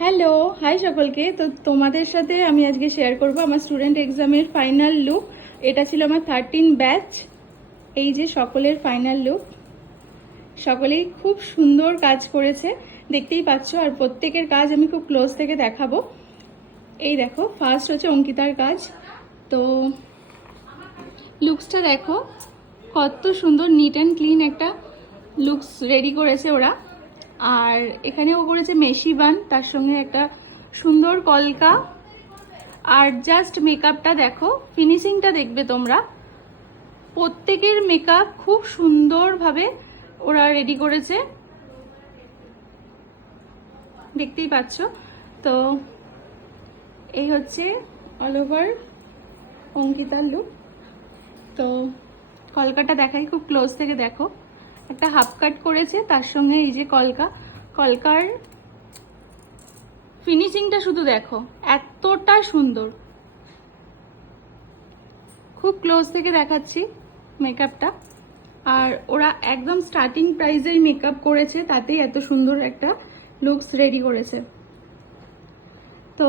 Hello, high সকলকে। তো তোমাদের সাথে আমি আজকে শেয়ার করব আমার স্টুডেন্ট এক্সামের ফাইনাল লুক। এটা ছিল আমার 13 ব্যাচ। এই যে সকলের ফাইনাল লুক, সকলেই খুব সুন্দর কাজ করেছে, দেখতেই পাচ্ছ। আর প্রত্যেকের কাজ আমি খুব ক্লোজ থেকে দেখাবো। এই দেখো, ফার্স্ট হচ্ছে অঙ্কিতার কাজ। তো লুকসটা দেখো, কত সুন্দর নিট অ্যান্ড ক্লিন একটা লুকস রেডি করেছে ওরা। আর এখানেও করেছে মেশি বান, তার সঙ্গে একটা সুন্দর কলকা। আর জাস্ট মেকআপটা দেখো, ফিনিশিংটা দেখবে তোমরা। প্রত্যেকের মেকআপ খুব সুন্দরভাবে ওরা রেডি করেছে, দেখতেই পাচ্ছ। তো এই হচ্ছে অল ওভার অঙ্কিতার লুক। তো কলকাটা দেখাই, খুব ক্লোজ থেকে দেখো। একটা হাফ কাট করেছে, তার সঙ্গে এই যে কলকার ফিনিশিংটা শুধু দেখো, এতটা সুন্দর। খুব ক্লোজ থেকে দেখাচ্ছি মেকআপটা। আর ওরা একদম স্টার্টিং প্রাইসেই মেকআপ করেছে, তাতেই এত সুন্দর একটা লুকস রেডি করেছে। তো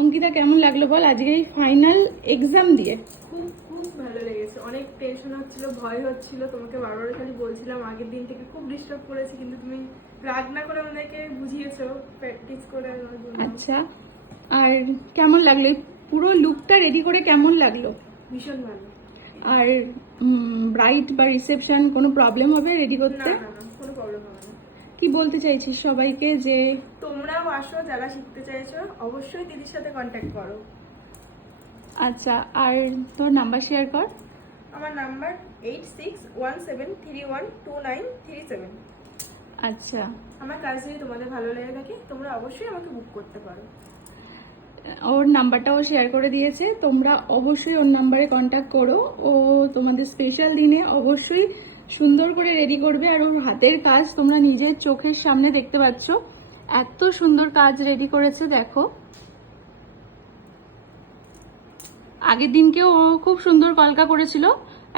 অঙ্কিতা, কেমন লাগলো বল আজকে এই ফাইনাল এক্সাম দিয়ে? খুব খুব ভালো লেগেছে। অনেক টেনশন হচ্ছিল, ভয় হচ্ছিল, তোমাকে বারবার খালি বলছিলাম আগের দিন থেকে খুব ডিস্টার্ব করেছি, কিন্তু তুমি রাগ না করে আমাদেরকে বুঝিয়েছো প্র্যাকটিস করে আমার জন্য। আচ্ছা, আর কেমন লাগলো পুরো লুকটা রেডি করে? কেমন লাগলো? ভীষণ ভালো। আর ব্রাইট বা রিসেপশন কোনো প্রবলেম হবে রেডি না করতে? না না, কোনো প্রবলেম হবে না। কি বলতে চাইছিস সবাইকে? যে তোমরাও আসো, যারা শিখতে চাইছো অবশ্যই দিদির সাথে কন্ট্যাক্ট করো। আচ্ছা, আর তোর নাম্বার শেয়ার কর। আমার নাম্বার 8617312937। আচ্ছা, আমার কাজ যদি তোমাদের ভালো লেগে থাকে তোমরা অবশ্যই আমাকে বুক করতে পারো। ওর নাম্বারটাও শেয়ার করে দিয়েছে, তোমরা অবশ্যই ওর নাম্বারে কন্ট্যাক্ট করো। ও তোমাদের স্পেশাল দিনে অবশ্যই সুন্দর করে রেডি করবে। আর ওর হাতের কাজ তোমরা নিজের চোখের সামনে দেখতে পাচ্ছ, এত সুন্দর কাজ রেডি করেছে দেখো। আগের দিনকেও ও খুব সুন্দর কলকা করেছিল,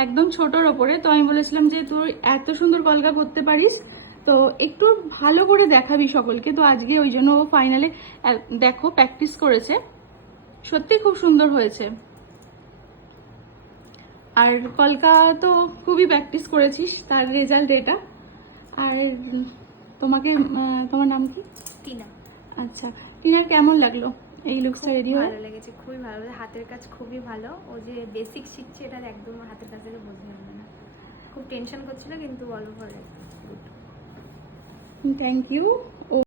একদম ছোটর ওপরে। তো আমি বলেছিলাম যে তুই এত সুন্দর কলকা করতে পারিস, তো একটু ভালো করে দেখাবি সকলকে। তো আজকে ওই জন্য ও ফাইনালে দেখো প্র্যাকটিস করেছে, সত্যি খুব সুন্দর হয়েছে। আর কলকা তো খুবই প্র্যাকটিস করেছিস, তার রেজাল্ট এটা। আর তোমাকে তোমার নাম কি? টিনা। আচ্ছা, টিনার কেমন লাগলো এই লুকসটা রেডি হয়ে? ভালো লেগেছে, খুবই ভালো লেগেছে। হাতের কাজ খুবই ভালো। ও যে বেসিক শিখছে এটা একদম হাতের কাজ থেকে বোঝা যাবে না। খুব টেনশন করছিল, কিন্তু all over good. Thank you.